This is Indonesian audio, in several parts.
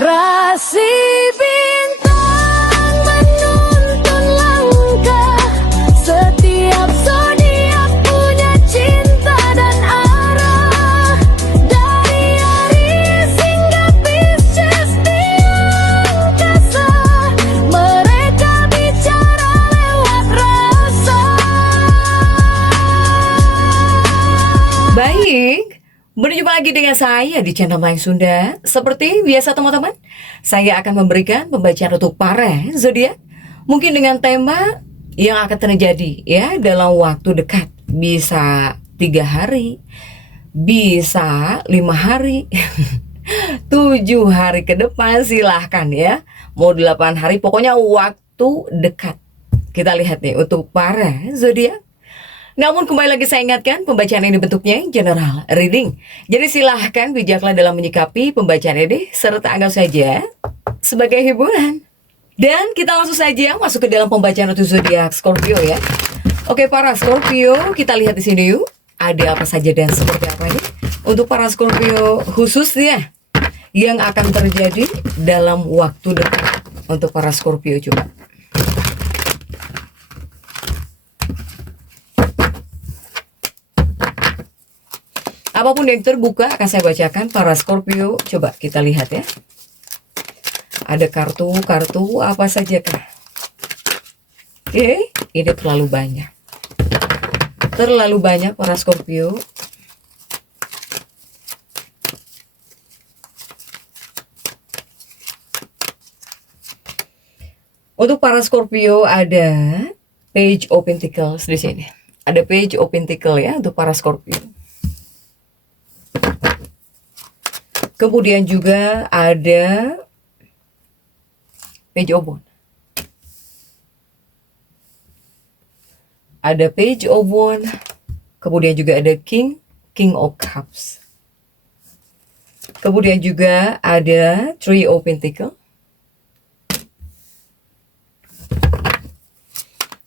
Rasi bintang menuntun langkah, setiap zodiak punya cinta dan arah. Dari Aries hingga Pisces di angkasa, mereka bicara lewat rasa. Baik, berjumpa lagi dengan saya di channel Mayang Sunda. Seperti biasa teman-teman, saya akan memberikan pembacaan untuk para zodiak, mungkin dengan tema yang akan terjadi ya dalam waktu dekat. Bisa 3 hari, bisa 5 hari, 7 hari ke depan, silahkan ya. Mau 8 hari, pokoknya waktu dekat. Kita lihat nih untuk para zodiak. Namun kembali lagi saya ingatkan, pembacaan ini bentuknya general reading. Jadi silahkan bijaklah dalam menyikapi pembacaan ini, serta anggap saja sebagai hiburan. Dan kita langsung saja masuk ke dalam pembacaan untuk zodiak Scorpio ya. Oke para Scorpio, kita lihat di sini yuk. Ada apa saja dan seperti apa ini untuk para Scorpio khususnya yang akan terjadi dalam waktu dekat untuk para Scorpio. Coba. Apapun yang terbuka akan saya bacakan para Scorpio. Coba kita lihat ya. Ada kartu-kartu apa saja kah? Oke, ini terlalu banyak. Terlalu banyak para Scorpio. Untuk para Scorpio ada Page of Pentacles di sini. Ada Page of Pentacles ya untuk para Scorpio. Kemudian juga ada Page of Wands. Ada Page of Wands. Kemudian juga ada King of Cups. Kemudian juga ada Three of Pentacles.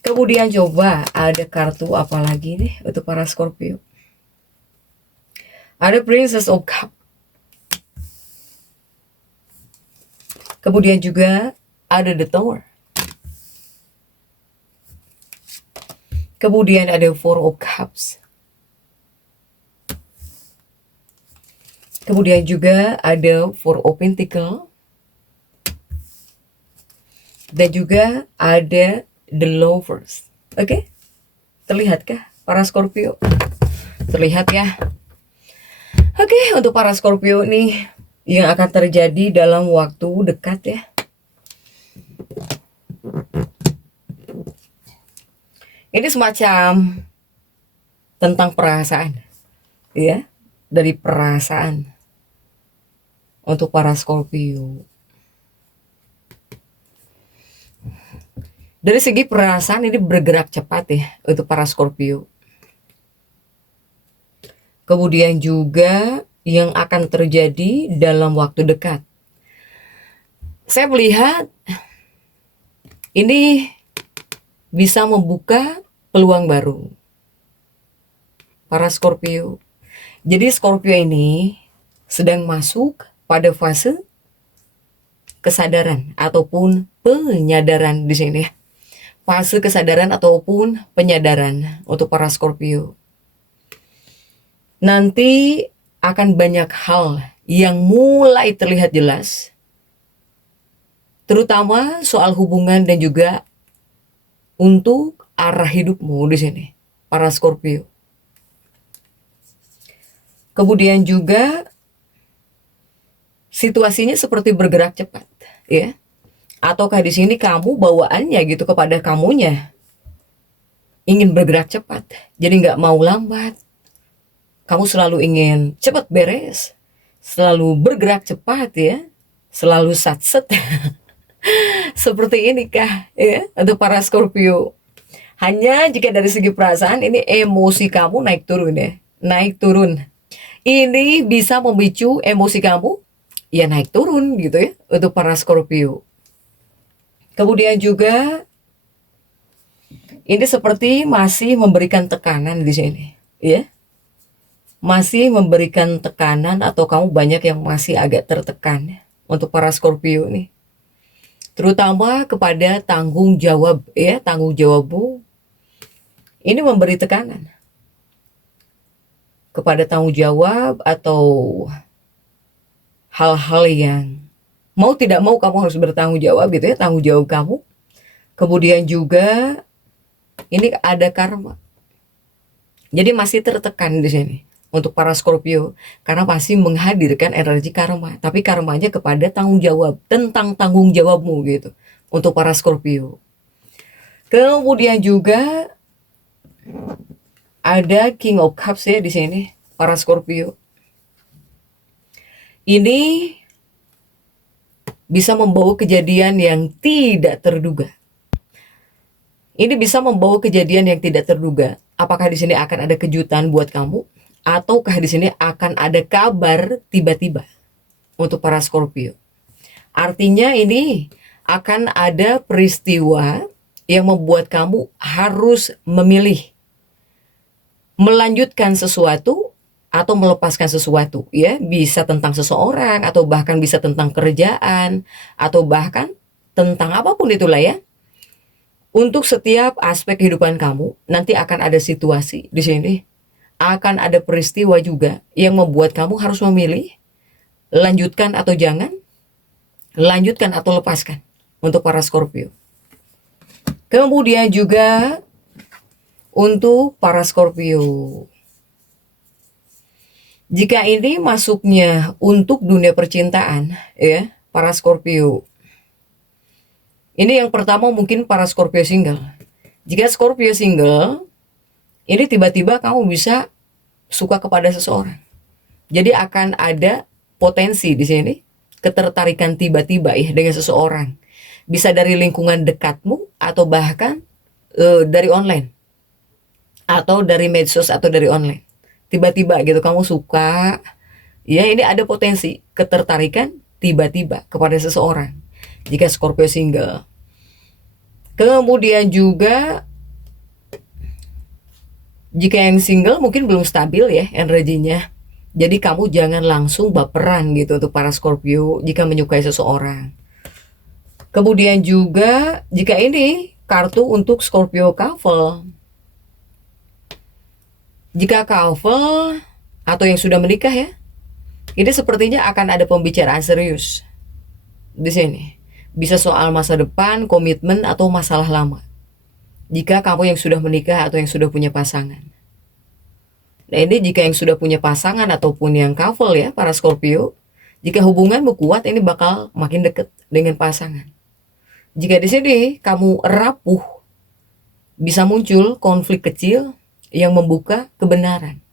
Kemudian coba ada kartu apa lagi nih untuk para Scorpio. Ada Princess of Cups. Kemudian juga ada The Tower. Kemudian ada Four of Cups. Kemudian juga ada Four of Pentacles. Dan juga ada The Lovers. Oke? Terlihatkah para Scorpio? Terlihat ya? Oke, untuk para Scorpio nih yang akan terjadi dalam waktu dekat ya. Ini semacam tentang perasaan ya, dari perasaan untuk para Scorpio. Dari segi perasaan ini bergerak cepat ya untuk para Scorpio. Kemudian juga yang akan terjadi dalam waktu dekat. Saya melihat ini bisa membuka peluang baru para Scorpio. Jadi Scorpio ini sedang masuk pada fase kesadaran ataupun penyadaran di sini. Fase kesadaran ataupun penyadaran untuk para Scorpio. Nanti akan banyak hal yang mulai terlihat jelas, terutama soal hubungan dan juga untuk arah hidupmu di sini, para Scorpio. Kemudian juga situasinya seperti bergerak cepat, ya. Ataukah di sini kamu bawaannya gitu kepada kamunya ingin bergerak cepat, jadi nggak mau lambat. Kamu selalu ingin cepat beres, selalu bergerak cepat ya, selalu satset. Seperti ini kah ya untuk para Scorpio? Hanya jika dari segi perasaan ini emosi kamu naik turun ya, naik turun. Ini bisa memicu emosi kamu ya naik turun gitu ya untuk para Scorpio. Kemudian juga ini seperti masih memberikan tekanan di sini ya. Masih memberikan tekanan atau kamu banyak yang masih agak tertekan ya, untuk para Scorpio nih. Terutama kepada tanggung jawab ya, tanggung jawabmu ini memberi tekanan kepada tanggung jawab atau hal-hal yang mau tidak mau kamu harus bertanggung jawab gitu ya, tanggung jawab kamu. Kemudian juga ini ada karma. Jadi masih tertekan di sini untuk para Scorpio karena masih menghadirkan energi karma, tapi karmanya kepada tanggung jawab, tentang tanggung jawabmu gitu untuk para Scorpio. Kemudian juga ada King of Cups ya di sini para Scorpio. Ini bisa membawa kejadian yang tidak terduga. Ini bisa membawa kejadian yang tidak terduga. Apakah di sini akan ada kejutan buat kamu, ataukah di sini akan ada kabar tiba-tiba untuk para Scorpio? Artinya ini akan ada peristiwa yang membuat kamu harus memilih melanjutkan sesuatu atau melepaskan sesuatu, ya. Bisa tentang seseorang, atau bahkan bisa tentang kerjaan, atau bahkan tentang apapun itulah ya. Untuk setiap aspek kehidupan kamu, nanti akan ada situasi di sini. Akan ada peristiwa juga yang membuat kamu harus memilih lanjutkan atau jangan, lanjutkan atau lepaskan untuk para Scorpio. Kemudian juga untuk para Scorpio, jika ini masuknya untuk dunia percintaan ya, para Scorpio. Ini yang pertama mungkin para Scorpio single. Jika Scorpio single, ini tiba-tiba kamu bisa suka kepada seseorang. Jadi akan ada potensi di sini, ketertarikan tiba-tiba ya dengan seseorang. Bisa dari lingkungan dekatmu atau bahkan dari online. Atau dari medsos atau dari online. Tiba-tiba gitu kamu suka, ya ini ada potensi ketertarikan tiba-tiba kepada seseorang. Jika Scorpio single. Kemudian juga jika yang single mungkin belum stabil ya energinya. Jadi kamu jangan langsung baperan gitu untuk para Scorpio jika menyukai seseorang. Kemudian juga jika ini kartu untuk Scorpio couple. Jika couple atau yang sudah menikah ya, ini sepertinya akan ada pembicaraan serius di sini. Bisa soal masa depan, komitmen, atau masalah lama. Jika kamu yang sudah menikah atau yang sudah punya pasangan. Nah ini jika yang sudah punya pasangan ataupun yang couple ya, para Scorpio. Jika hubunganmu kuat, ini bakal makin dekat dengan pasangan. Jika di sini kamu rapuh, bisa muncul konflik kecil yang membuka kebenaran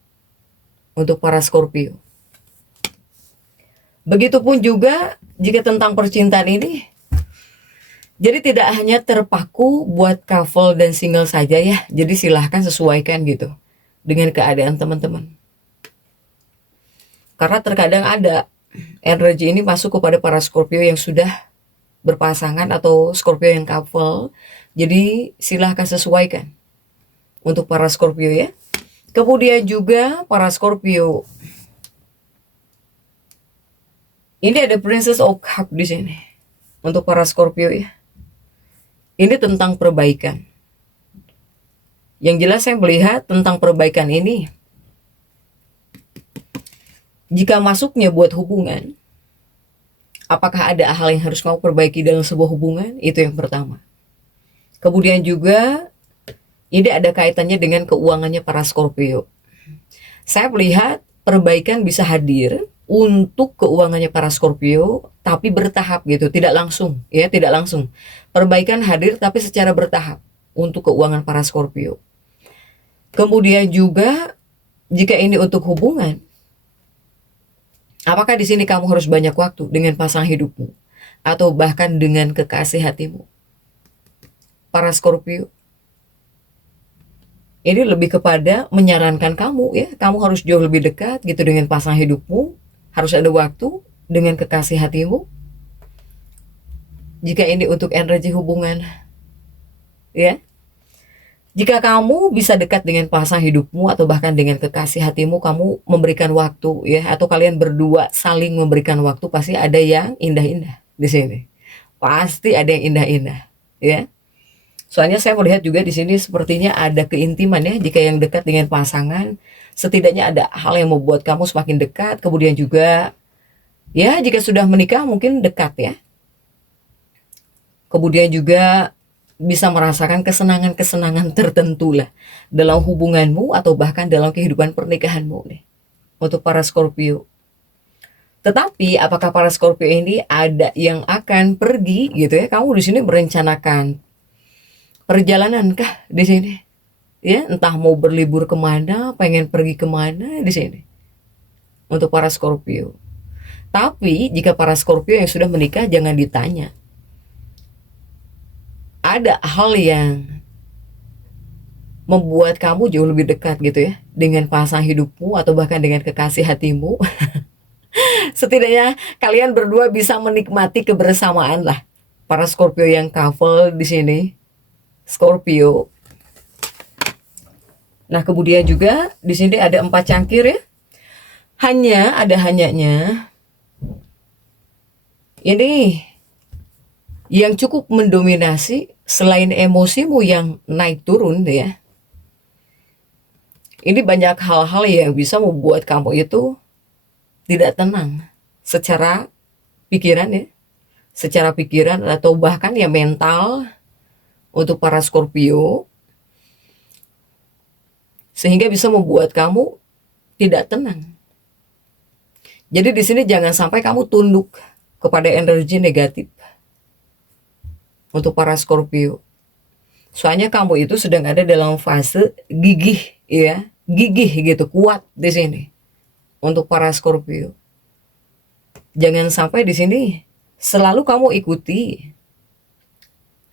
untuk para Scorpio. Begitupun juga jika tentang percintaan ini, jadi tidak hanya terpaku buat couple dan single saja ya. Jadi silahkan sesuaikan gitu dengan keadaan teman-teman. Karena terkadang ada energi ini masuk kepada para Scorpio yang sudah berpasangan atau Scorpio yang couple. Jadi silahkan sesuaikan untuk para Scorpio ya. Kemudian juga para Scorpio. Ini ada Princess of Cups di sini untuk para Scorpio ya. Ini tentang perbaikan. Yang jelas saya melihat tentang perbaikan ini. Jika masuknya buat hubungan, apakah ada hal yang harus kamu perbaiki dalam sebuah hubungan? Itu yang pertama. Kemudian juga ini ada kaitannya dengan keuangannya para Scorpio. Saya melihat perbaikan bisa hadir untuk keuangannya para Scorpio, tapi bertahap gitu, tidak langsung ya, tidak langsung. Perbaikan hadir tapi secara bertahap untuk keuangan para Scorpio. Kemudian juga jika ini untuk hubungan, apakah di sini kamu harus banyak waktu dengan pasangan hidupmu atau bahkan dengan kekasih hatimu? Para Scorpio. Ini lebih kepada menyarankan kamu ya, kamu harus jauh lebih dekat gitu dengan pasangan hidupmu. Harus ada waktu dengan kekasih hatimu. Jika ini untuk energi hubungan ya. Jika kamu bisa dekat dengan pasangan hidupmu atau bahkan dengan kekasih hatimu, kamu memberikan waktu ya, atau kalian berdua saling memberikan waktu, pasti ada yang indah-indah di sini. Pasti ada yang indah-indah ya. Soalnya saya melihat juga di sini sepertinya ada keintiman ya, jika yang dekat dengan pasangan, setidaknya ada hal yang membuat kamu semakin dekat, kemudian juga ya jika sudah menikah mungkin dekat ya. Kemudian juga bisa merasakan kesenangan-kesenangan tertentu lah dalam hubunganmu atau bahkan dalam kehidupan pernikahanmu nih untuk para Scorpio. Tetapi apakah para Scorpio ini ada yang akan pergi gitu ya? Kamu di sini merencanakan perjalanan kah di sini? Ya, entah mau berlibur kemana, pengen pergi kemana di sini untuk para Scorpio. Tapi jika para Scorpio yang sudah menikah jangan ditanya. Ada hal yang membuat kamu jauh lebih dekat gitu ya dengan pasangan hidupmu atau bahkan dengan kekasih hatimu. Setidaknya kalian berdua bisa menikmati kebersamaan lah. Para Scorpio yang couple di sini, Scorpio. Nah, kemudian juga di sini ada 4 cangkir ya. Hanyanya ini yang cukup mendominasi selain emosimu yang naik turun ya. Ini banyak hal-hal yang bisa membuat kamu itu tidak tenang secara pikiran ya. Secara pikiran atau bahkan ya mental untuk para Scorpio. Sehingga bisa membuat kamu tidak tenang. Jadi di sini jangan sampai kamu tunduk kepada energi negatif untuk para Scorpio. Soalnya kamu itu sedang ada dalam fase gigih ya, gigih gitu, kuat di sini untuk para Scorpio. Jangan sampai di sini selalu kamu ikuti.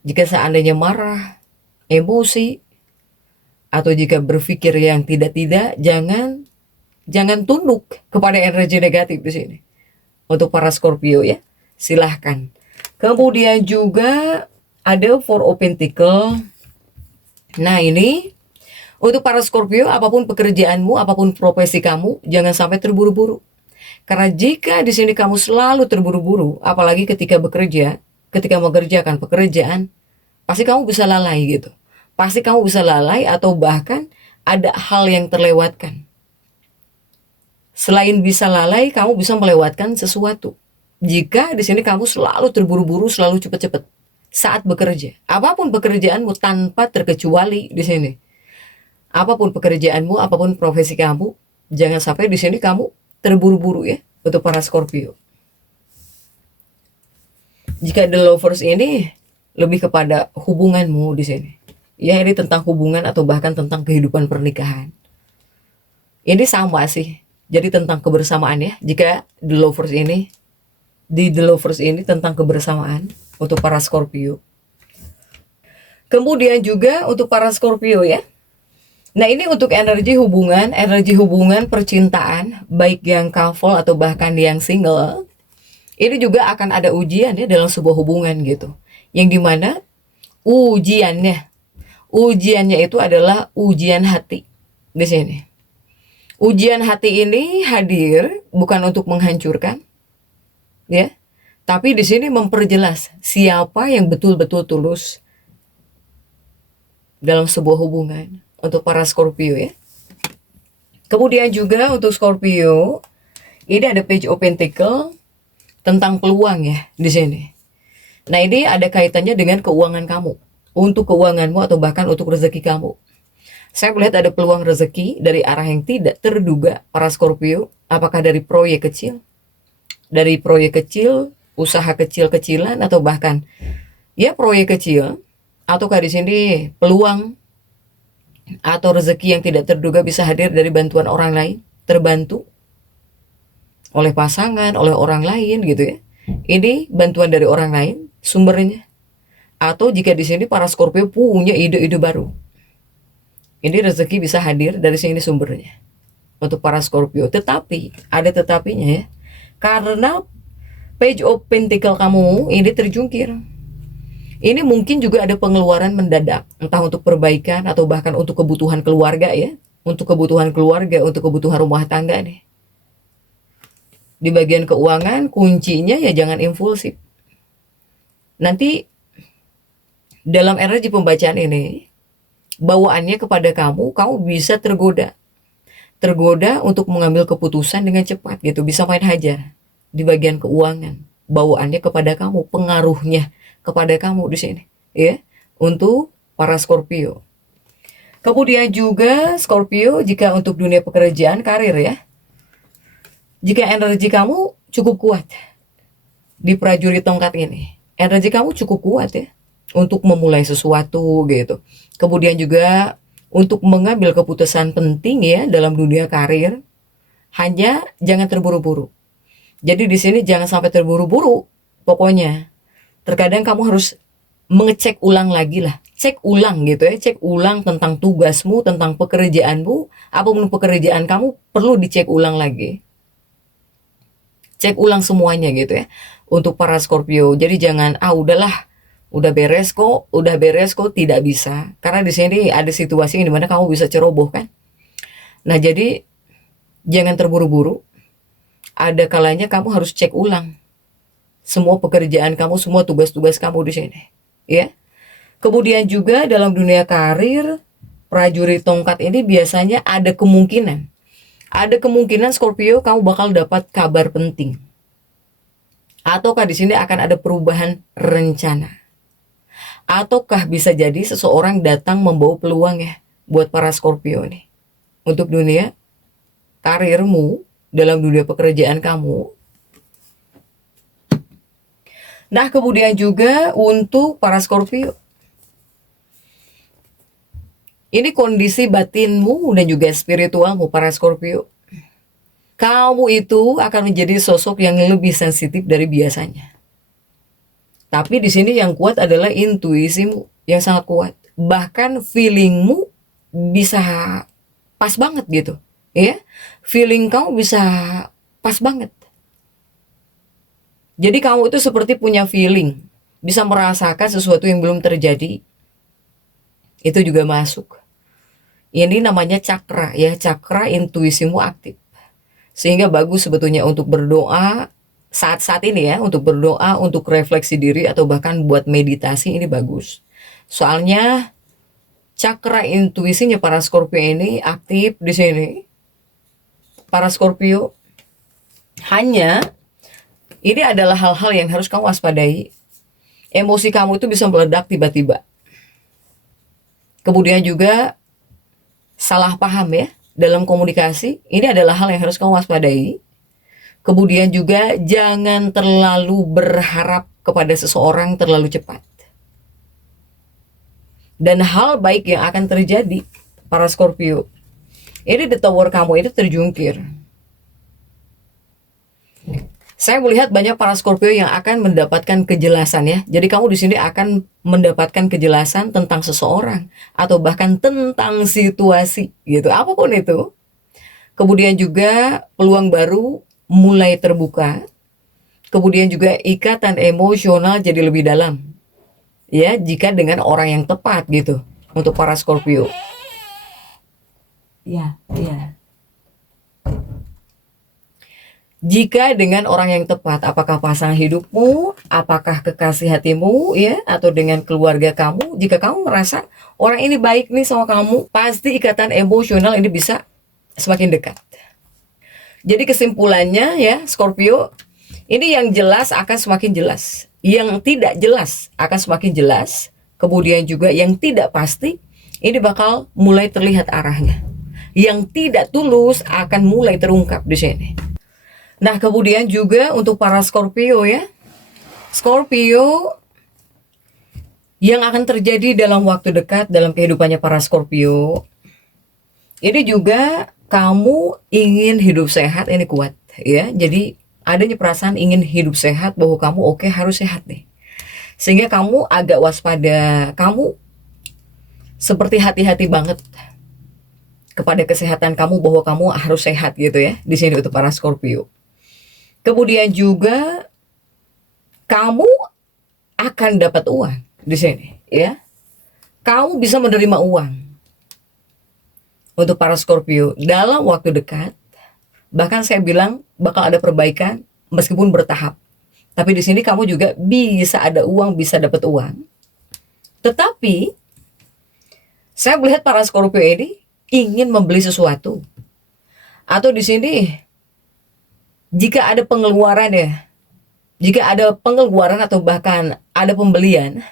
Jika seandainya marah, emosi, atau jika berpikir yang tidak-tidak, jangan tunduk kepada energi negatif di sini. Untuk para Scorpio ya, silahkan. Kemudian juga ada Four of Pentacles. Nah ini untuk para Scorpio, apapun pekerjaanmu, apapun profesi kamu, jangan sampai terburu-buru. Karena jika di sini kamu selalu terburu-buru, apalagi ketika bekerja, ketika mengerjakan pekerjaan, pasti kamu bisa lalai gitu. Pasti kamu bisa lalai atau bahkan ada hal yang terlewatkan. Selain bisa lalai, kamu bisa melewatkan sesuatu. Jika di sini kamu selalu terburu-buru, selalu cepat-cepat saat bekerja. Apapun pekerjaanmu tanpa terkecuali di sini. Apapun pekerjaanmu, apapun profesi kamu, jangan sampai di sini kamu terburu-buru ya untuk para Scorpio. Jika The Lovers ini lebih kepada hubunganmu di sini. Ya, ini tentang hubungan atau bahkan tentang kehidupan pernikahan. Ini sama sih. Jadi tentang kebersamaan ya. Jika The Lovers ini, di The Lovers ini tentang kebersamaan untuk para Scorpio. Kemudian juga untuk para Scorpio ya. Nah ini untuk energi hubungan percintaan, baik yang couple atau bahkan yang single. Ini juga akan ada ujian ya dalam sebuah hubungan gitu. Yang dimana ujiannya itu adalah ujian hati di sini. Ujian hati ini hadir bukan untuk menghancurkan, ya, tapi di sini memperjelas siapa yang betul-betul tulus dalam sebuah hubungan untuk para Scorpio ya. Kemudian juga untuk Scorpio, ini ada Page of Pentacles tentang peluang ya di sini. Nah ini ada kaitannya dengan keuangan kamu, untuk keuanganmu atau bahkan untuk rezeki kamu. Saya melihat ada peluang rezeki dari arah yang tidak terduga para Scorpio, apakah dari proyek kecil, usaha kecil-kecilan atau bahkan ya proyek kecil, ataukah di sini peluang atau rezeki yang tidak terduga bisa hadir dari bantuan orang lain, terbantu oleh pasangan, oleh orang lain gitu ya. Ini bantuan dari orang lain sumbernya. Atau jika di sini para Scorpio punya ide-ide baru. Ini rezeki bisa hadir dari sini sumbernya untuk para Scorpio. Tetapi ada tetapinya ya. Karena Page of Pentacles kamu ini terjungkir. Ini mungkin juga ada pengeluaran mendadak, entah untuk perbaikan atau bahkan untuk kebutuhan keluarga ya. Untuk kebutuhan keluarga, untuk kebutuhan rumah tangga nih. Di bagian keuangan, kuncinya ya jangan impulsif. Nanti dalam energi pembacaan ini, bawaannya kepada kamu bisa tergoda. Tergoda untuk mengambil keputusan dengan cepat gitu, bisa main hajar. Di bagian keuangan, bawaannya kepada kamu, pengaruhnya kepada kamu di sini, ya. Untuk para Scorpio. Kemudian juga Scorpio, jika untuk dunia pekerjaan, karir ya. Jika energi kamu cukup kuat di prajurit tongkat ini, energi kamu cukup kuat ya untuk memulai sesuatu gitu. Kemudian juga untuk mengambil keputusan penting ya dalam dunia karir, hanya jangan terburu-buru. Jadi di sini jangan sampai terburu-buru. Pokoknya terkadang kamu harus mengecek ulang lagi lah, cek ulang gitu ya, cek ulang tentang tugasmu, tentang pekerjaanmu, apapun pekerjaan kamu perlu dicek ulang lagi. Cek ulang semuanya gitu ya untuk para Scorpio. Jadi jangan udahlah, udah beres kok, tidak bisa. Karena di sini ada situasi di mana kamu bisa ceroboh kan. Nah, jadi jangan terburu-buru. Ada kalanya kamu harus cek ulang semua pekerjaan kamu, semua tugas-tugas kamu di sini, ya. Kemudian juga dalam dunia karir, prajurit tongkat ini biasanya ada kemungkinan Scorpio kamu bakal dapat kabar penting. Ataukah di sini akan ada perubahan rencana? Ataukah bisa jadi seseorang datang membawa peluang ya buat para Scorpio nih. Untuk dunia karirmu, dalam dunia pekerjaan kamu. Nah, kemudian juga untuk para Scorpio, ini kondisi batinmu dan juga spiritualmu para Scorpio. Kamu itu akan menjadi sosok yang lebih sensitif dari biasanya. Tapi di sini yang kuat adalah intuisimu yang sangat kuat. Bahkan feelingmu bisa pas banget gitu, ya. Feeling kamu bisa pas banget. Jadi kamu itu seperti punya feeling, bisa merasakan sesuatu yang belum terjadi. Itu juga masuk. Ini namanya cakra ya, cakra intuisimu aktif. Sehingga bagus sebetulnya untuk berdoa saat-saat ini ya, untuk berdoa, untuk refleksi diri atau bahkan buat meditasi ini bagus. Soalnya cakra intuisinya para Scorpio ini aktif di sini. Para Scorpio, hanya ini adalah hal-hal yang harus kamu waspadai. Emosi kamu itu bisa meledak tiba-tiba. Kemudian juga salah paham ya dalam komunikasi. Ini adalah hal yang harus kamu waspadai. Kemudian juga jangan terlalu berharap kepada seseorang terlalu cepat. Dan hal baik yang akan terjadi para Scorpio, ini di tower kamu itu terjungkir. Saya melihat banyak para Scorpio yang akan mendapatkan kejelasan ya. Jadi kamu di sini akan mendapatkan kejelasan tentang seseorang atau bahkan tentang situasi gitu, apapun itu. Kemudian juga peluang baru mulai terbuka. Kemudian juga ikatan emosional jadi lebih dalam. Ya, jika dengan orang yang tepat gitu untuk para Scorpio. Ya. Jika dengan orang yang tepat, apakah pasangan hidupmu, apakah kekasih hatimu, ya, atau dengan keluarga kamu, jika kamu merasa orang ini baik nih sama kamu, pasti ikatan emosional ini bisa semakin dekat. Jadi kesimpulannya ya, Scorpio, ini yang jelas akan semakin jelas, yang tidak jelas akan semakin jelas, kemudian juga yang tidak pasti, ini bakal mulai terlihat arahnya. Yang tidak tulus akan mulai terungkap di sini. Nah, kemudian juga untuk para Scorpio ya. Scorpio yang akan terjadi dalam waktu dekat dalam kehidupannya para Scorpio. Ini juga kamu ingin hidup sehat, ini kuat ya. Jadi adanya perasaan ingin hidup sehat bahwa kamu harus sehat nih. Sehingga kamu agak waspada, kamu seperti hati-hati banget kepada kesehatan kamu bahwa kamu harus sehat gitu ya. Di sini untuk para Scorpio. Kemudian juga kamu akan dapat uang di sini, ya. Kamu bisa menerima uang untuk para Scorpio dalam waktu dekat. Bahkan saya bilang bakal ada perbaikan meskipun bertahap. Tapi di sini kamu juga bisa ada uang, bisa dapat uang. Tetapi saya melihat para Scorpio ini ingin membeli sesuatu. Atau di sini jika ada pengeluaran ya, jika ada pengeluaran atau bahkan ada pembelian,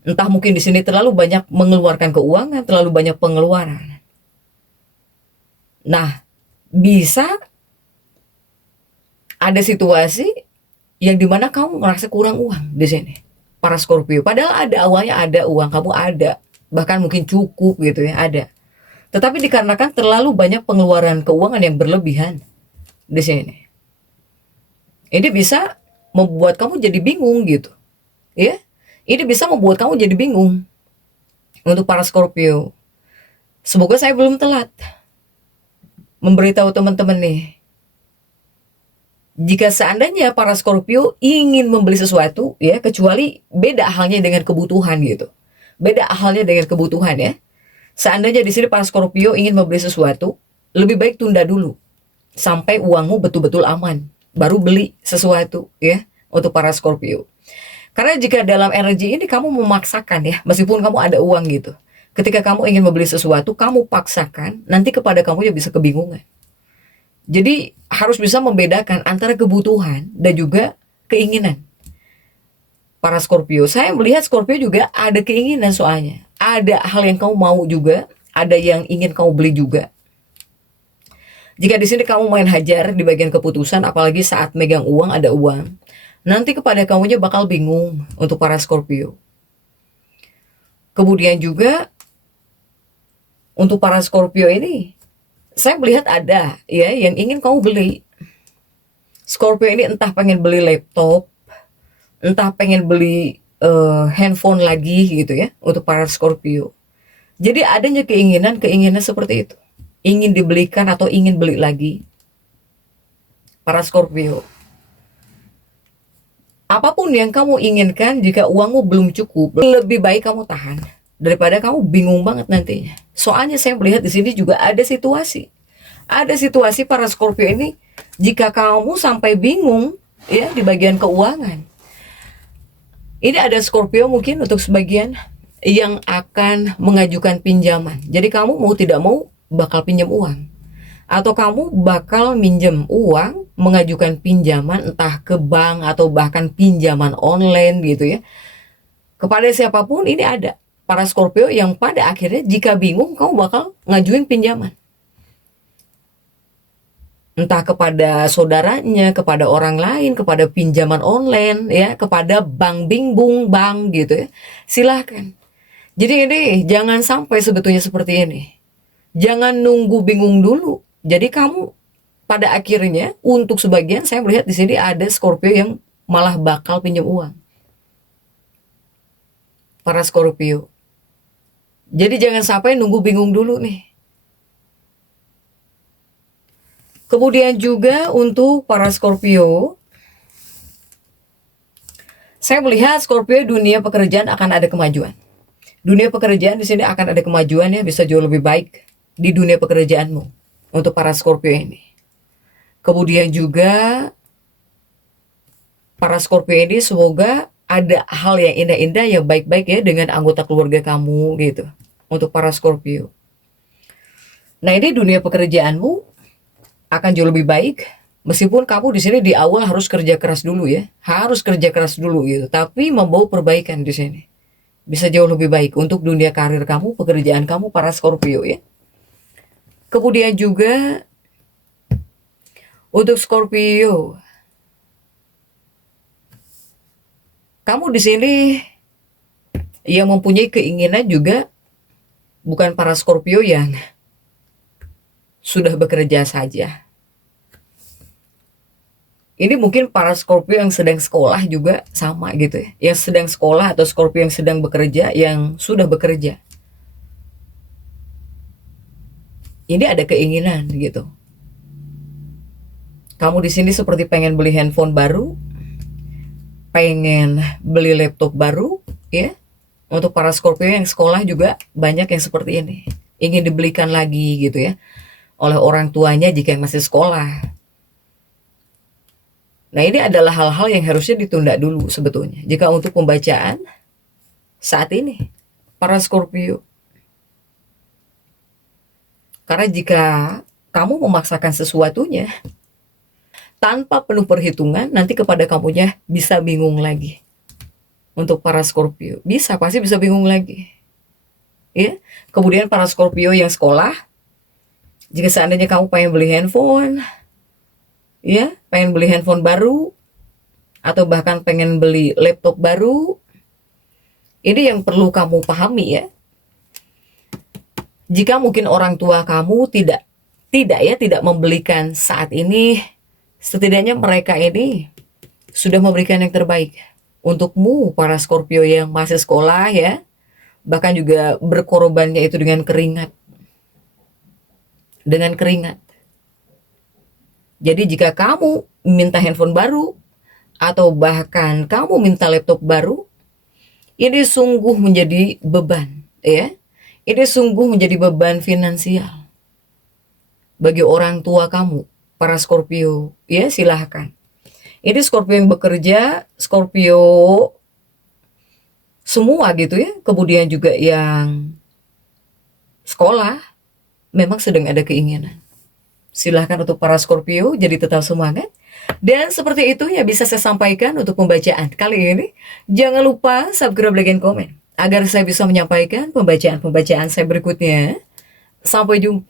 entah mungkin di sini terlalu banyak mengeluarkan keuangan, terlalu banyak pengeluaran. Nah, bisa ada situasi yang dimana kamu merasa kurang uang di sini, para Scorpio. Padahal ada awalnya ada uang, kamu ada, bahkan mungkin cukup gitu ya, ada. Tetapi dikarenakan terlalu banyak pengeluaran keuangan yang berlebihan di sini, ini bisa membuat kamu jadi bingung gitu, ya. Ini bisa membuat kamu jadi bingung untuk para Scorpio. Semoga saya belum telat memberitahu teman-teman nih. Jika seandainya para Scorpio ingin membeli sesuatu, ya, kecuali beda halnya dengan kebutuhan gitu. Beda halnya dengan kebutuhan ya. Seandainya di sini para Scorpio ingin membeli sesuatu, lebih baik tunda dulu sampai uangmu betul-betul aman, baru beli sesuatu ya untuk para Scorpio. Karena jika dalam energi ini kamu memaksakan ya, meskipun kamu ada uang gitu, ketika kamu ingin membeli sesuatu, kamu paksakan, nanti kepada kamu ya bisa kebingungan. Jadi harus bisa membedakan antara kebutuhan dan juga keinginan. Para Scorpio, saya melihat Scorpio juga ada keinginan soalnya. Ada hal yang kamu mau juga, ada yang ingin kamu beli juga. Jika di sini kamu main hajar di bagian keputusan, apalagi saat megang uang, ada uang, nanti kepada kamunya bakal bingung untuk para Scorpio. Kemudian juga untuk para Scorpio ini, saya melihat ada ya yang ingin kamu beli. Scorpio ini entah pengen beli laptop, entah pengen beli handphone lagi gitu ya untuk para Scorpio. Jadi adanya keinginan seperti itu, ingin dibelikan atau ingin beli lagi para Scorpio. Apapun yang kamu inginkan, jika uangmu belum cukup, lebih baik kamu tahan daripada kamu bingung banget nantinya. Soalnya saya melihat di sini juga ada situasi para Scorpio ini, jika kamu sampai bingung ya di bagian keuangan. Ini ada Scorpio mungkin untuk sebagian yang akan mengajukan pinjaman. Jadi kamu mau tidak mau bakal pinjam uang. Atau kamu bakal minjem uang, mengajukan pinjaman entah ke bank atau bahkan pinjaman online gitu ya. Kepada siapapun ini ada para Scorpio yang pada akhirnya jika bingung kamu bakal ngajuin pinjaman. Entah kepada saudaranya, kepada orang lain, kepada pinjaman online ya, kepada bank bingbung bank gitu ya. Silahkan. Jadi ini jangan sampai sebetulnya seperti ini. Jangan nunggu bingung dulu. Jadi kamu pada akhirnya untuk sebagian saya melihat di sini ada Scorpio yang malah bakal pinjam uang. Para Scorpio. Jadi jangan sampai nunggu bingung dulu nih. Kemudian juga untuk para Scorpio, saya melihat Scorpio dunia pekerjaan akan ada kemajuan. Dunia pekerjaan di sini akan ada kemajuan ya, bisa jauh lebih baik di dunia pekerjaanmu untuk para Scorpio ini. Kemudian juga para Scorpio ini semoga ada hal yang indah-indah yang baik-baik ya dengan anggota keluarga kamu gitu untuk para Scorpio. Nah, ini dunia pekerjaanmu akan jauh lebih baik, meskipun kamu di sini di awal harus kerja keras dulu ya, harus kerja keras dulu gitu, tapi membawa perbaikan di sini. Bisa jauh lebih baik untuk dunia karir kamu, pekerjaan kamu para Scorpio ya. Kemudian juga untuk Scorpio, kamu di sini yang mempunyai keinginan juga bukan para Scorpio yang sudah bekerja saja. Ini mungkin para Scorpio yang sedang sekolah juga sama gitu ya. Yang sedang sekolah atau Scorpio yang sedang bekerja, yang sudah bekerja. Ini ada keinginan gitu. Kamu di sini seperti pengen beli handphone baru, pengen beli laptop baru, ya. Untuk para Scorpio yang sekolah juga banyak yang seperti ini. Ingin dibelikan lagi gitu ya oleh orang tuanya jika yang masih sekolah. Nah, ini adalah hal-hal yang harusnya ditunda dulu sebetulnya. Jika untuk pembacaan saat ini, para Scorpio. Karena jika kamu memaksakan sesuatunya tanpa penuh perhitungan, nanti kepada kamunya bisa bingung lagi. Untuk para Scorpio, pasti bisa bingung lagi. Ya, kemudian para Scorpio yang sekolah, jika seandainya kamu pengen beli handphone, ya, pengen beli handphone baru, atau bahkan pengen beli laptop baru, ini yang perlu kamu pahami ya. Jika mungkin orang tua kamu tidak membelikan saat ini, setidaknya mereka ini sudah memberikan yang terbaik untukmu para Scorpio yang masih sekolah ya. Bahkan juga berkorbannya itu dengan keringat. Dengan keringat. Jadi jika kamu minta handphone baru atau bahkan kamu minta laptop baru, ini sungguh menjadi beban ya. Ini sungguh menjadi beban finansial bagi orang tua kamu, para Scorpio. Ya, silahkan. Ini Scorpio yang bekerja, Scorpio semua gitu ya. Kemudian juga yang sekolah, memang sedang ada keinginan. Silahkan untuk para Scorpio, jadi tetap semangat. Dan seperti itu ya bisa saya sampaikan untuk pembacaan kali ini. Jangan lupa subscribe, like, dan komen agar saya bisa menyampaikan pembacaan-pembacaan saya berikutnya. Sampai jumpa.